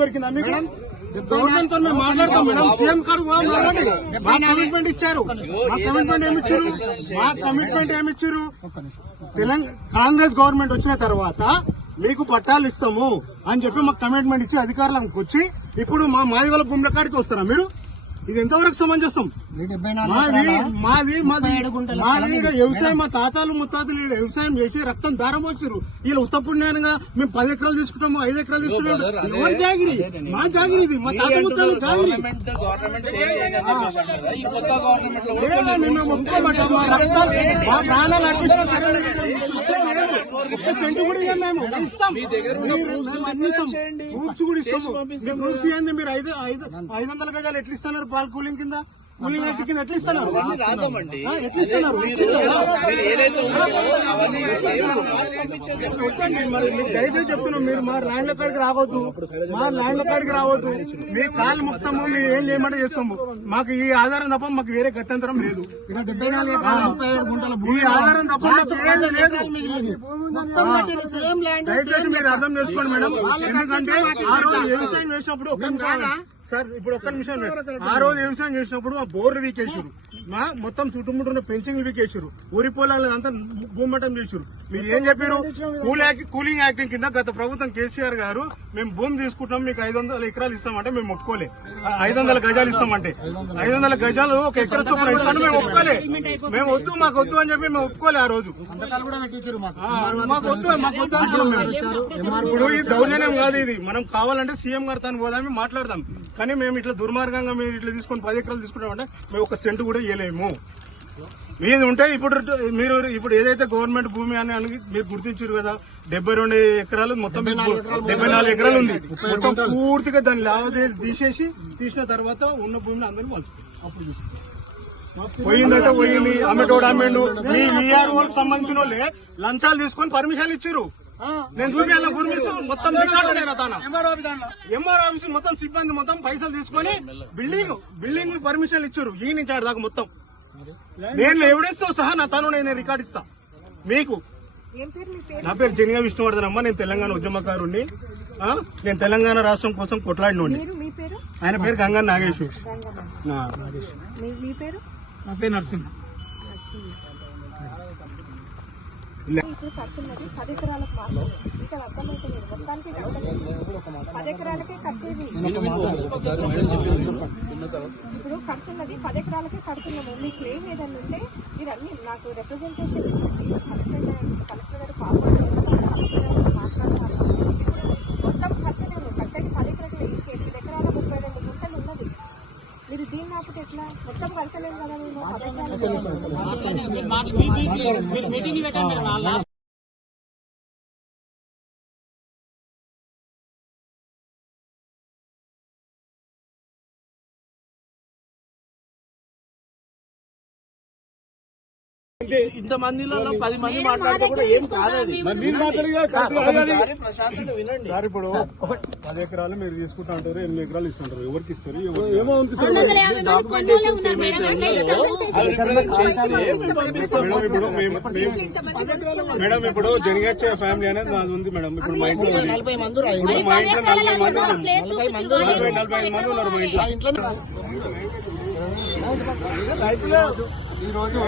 దొరికిందా మీకు? గవర్నమెంట్ తో మేము మాట్లాడతాం మేడం. సీఎం గారు మాట్లాడి మా కమిట్మెంట్ ఇచ్చారు. మా కమిట్మెంట్ ఏమిచ్చారు? తెలంగాణ కాంగ్రెస్ గవర్నమెంట్ వచ్చిన తర్వాత మీకు పట్టాలు ఇస్తాము అని చెప్పి మాకు కమిట్మెంట్ ఇచ్చి అధికారులకు వచ్చి ఇప్పుడు మా మాదిగల భూముల కాడికి వస్తారా మీరు? ఇది ఎంతవరకు సమంజసం? మాది వ్యవసాయం, మా తాతలు ముత్తాతలు వ్యవసాయం చేసి రక్తం దారం వచ్చారు. వీళ్ళు ఉత్తపుణ్యానంగా మేము 10 ఎకరాలు తీసుకుంటాము, 5 ఎకరాలు తీసుకుంటాము. ఎవరి జాగిరి? మా జాగిరి ఇది, మా తాత ముత్తాలు జాగిరి. మేము ఒప్పుకోమాట. మా రక్తం, మా ప్రాణాలు అర్పించిన ఒక్క సెంటు కూడా ఇవ్వం. మేము ఇస్తాం, అన్ని ఇస్తాం. ప్రూఫ్స్ కూడా ఇస్తాము. ప్రూఫ్స్ ఇవ్వండి. మీరు 500 గజాలు ఎట్లా ఇస్తున్నారు? పాల్ కూలింగ్ కింద, కూలింగ్ యాక్ట్ కింద ఎట్లా ఇస్తున్నారు? మరి మీకు దయచేసి చెప్తున్నాం, మీరు మా ల్యాండ్ల కాడికి రావద్దు. మీ కాళ్ళు మొత్తము మీరు ఏం చేయమంటే చేస్తాము. మాకు ఈ ఆధారం తప్ప మాకు వేరే గత్యంతరం లేదు. ఈ ఆధారం తప్ప దయచేసి మీరు అర్థం చేసుకోండి మేడం. ఎందుకంటే ఆ రోజు వ్యవసాయం చేసినప్పుడు సార్, ఇప్పుడు ఒక్క నిమిషం, ఆ రోజు వ్యవసాయం చేసినప్పుడు మా బోర్లు వీకేసారు, మా మొత్తం చుట్టుముట్టున్న పెంచింగ్లు వీకేసారు, ఊరి పొలాలు అంతా భూమట్టం చేసారు. మీరు ఏం చెప్పారు? కూలింగ్ యాక్టింగ్ కింద గత ప్రభుత్వం కేసీఆర్ గారు మేము భూమి తీసుకుంటాం, మీకు 500 ఎకరాలు ఇస్తామంటే మేము ఒప్పుకోలే. 500 గజాలు ఇస్తామంటే 500 గజాలు ఒక ఎకర చొప్పున ఇస్తాను మేము ఒప్పుకోలే. మేము వద్దు, మాకు వద్దు అని చెప్పి మేము ఒప్పుకోలే. ఆ రోజు మాకు వద్దు ఇప్పుడు ఈ దౌర్జన్యం కాదు ఇది. మనం కావాలంటే సీఎం గారు తను పోదాం, మాట్లాడదాం. కానీ మేము ఇట్లా దుర్మార్గంగా మీరు ఇట్లా తీసుకొని 10 ఎకరాలు తీసుకుంటామంటే మేము ఒక సెంటు కూడా ఇవ్వలేము. మీది ఉంటే మీరు ఇప్పుడు ఏదైతే గవర్నమెంట్ భూమి అని మీరు గుర్తించారు కదా, 72 ఎకరాలు మొత్తం 74 ఎకరాలు ఉంది. మొత్తం పూర్తిగా దాన్ని లావాదేవీలు తీసిన తర్వాత ఉన్న భూమిని అందరినీ పంచుతాం. అప్పుడు తీసుకుంటాం. పోయిందైతే పోయింది, అమ్మటోడు అమ్మిండు. మీ వీఆర్ఓలకు సంబంధించిన వాళ్ళే లంచాలు తీసుకొని పర్మిషన్లు ఇచ్చారు. నేను చూపించాల పర్మిషన్ మొత్తం ఎంఆర్ ఆఫీస్ మొత్తం సిబ్బంది మొత్తం పైసలు తీసుకొని బిల్డింగ్ పర్మిషన్లు ఇచ్చారు. ఈ నుంచి ఆడ దాకా మొత్తం నేను ఎవిడెన్స్ తో సహా నా తను నేను రికార్డ్ ఇస్తా మీకు. నా పేరు జనిగా విష్ణువర్ధన్ అమ్మ. నేను తెలంగాణ ఉద్యమకారుణ్ణి. నేను తెలంగాణ రాష్ట్రం కోసం కొట్లాడినోండి. ఆయన పేరు గంగా నాగేశ్వర్. నా పేరు నరసింహ. ఇప్పుడు కడుతున్నది 10 ఎకరాలకు మాత్రం. ఇక్కడ అర్థమైతే లేదు, మొత్తానికి 10 ఎకరాలకే కట్టేది. ఇప్పుడు కడుతున్నది 10 ఎకరాలకే కడుతున్నాము. మీ క్లెయిమ్ ఏదన్నా ఉంటే మీరు అన్ని నాకు రిప్రజెంటేషన్ కలెక్టర్ గారు మాట్లాడతారు. మొత్తం కట్టలేము. కట్టేది 10 ఎకరాలు, 8 ఎకరాల 32 గుంటలు ఉన్నది. మీరు దీన్ని ఆపితే ఎట్లా? మొత్తం కడతలేము కదా మేము. ఇంతమందిలో 10 మంది మాట్లాడితే కూడా ఏం కాదు. సార్, ఇప్పుడు 10 ఎకరాలు మీరు తీసుకుంటా అంటారు, 8 ఎకరాలు ఇస్తుంటారు. ఎవరికి ఇస్తారు? మేడం ఇప్పుడు జనిగచ్చే ఫ్యామిలీ అనేది నాది ఉంది మేడం. ఇప్పుడు మా ఇంట్లో 40 మంది ఉన్నారు. మా ఇంట్లో ఈ రోజు